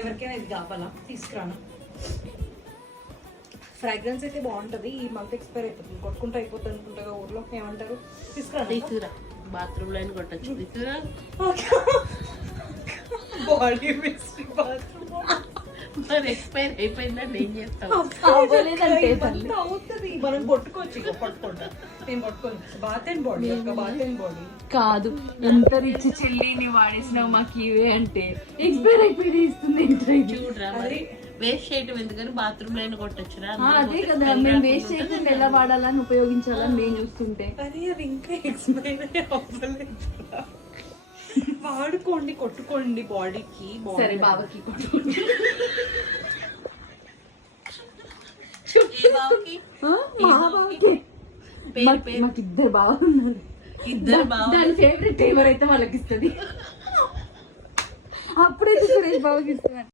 ఎవరికైనా ఇది కావాలా తీసుకురాను. ఫ్రాగ్రెన్స్ అయితే బాగుంటది. ఈ మంత్ ఎక్స్పైర్ అయిపోతుంది, కొట్టుకుంటూ అయిపోతుంది అనుకుంటా ఊర్లో. ఏమంటారు? తీసుకురా. బాత్రూమ్ లైన్ కొట్టచ్చు. తీసుకురా. బాడీ మిస్ట్రీ బాత్రూమ్ మరి ఎక్స్పైర్ అయిపోయిందండి, ఏం చేస్తాం? అవుతుంది, మనం కొట్టుకోవచ్చు. పట్టుకుంటా నేను కొట్టుకోవచ్చు. Bath and body, bath and body కాదు. ఎంత రిచ్ చెల్లిని వాడేసినావు మాకు ఇవే అంటే ఎక్స్పైర్ అయిపోయి ఇస్తుంది. చూడరా మరి వేస్ట్ చేయటం ఎందుకని బాత్రూమ్ లైన్ కొట్టచ్చురా. అదే కదా, మేము వేస్ట్ చేయకుండా ఎలా వాడాలని ఉపయోగించాలని మేము చూస్తుంటే. అది ఇంకా ఎక్స్పైర్ అవ్వలేదు. వాడుకోండి, కొట్టుకోండి బాడీకి. సరే బాబాకి కొట్టుకోండి. మాకు ఇద్దరు బాగున్నారు. ఇద్దరు దాని ఫేవరెట్ ఎవరైతే వాళ్ళకి ఇస్తుంది. అప్పుడైతే సురేష్ బాబుకి ఇస్తున్నారు.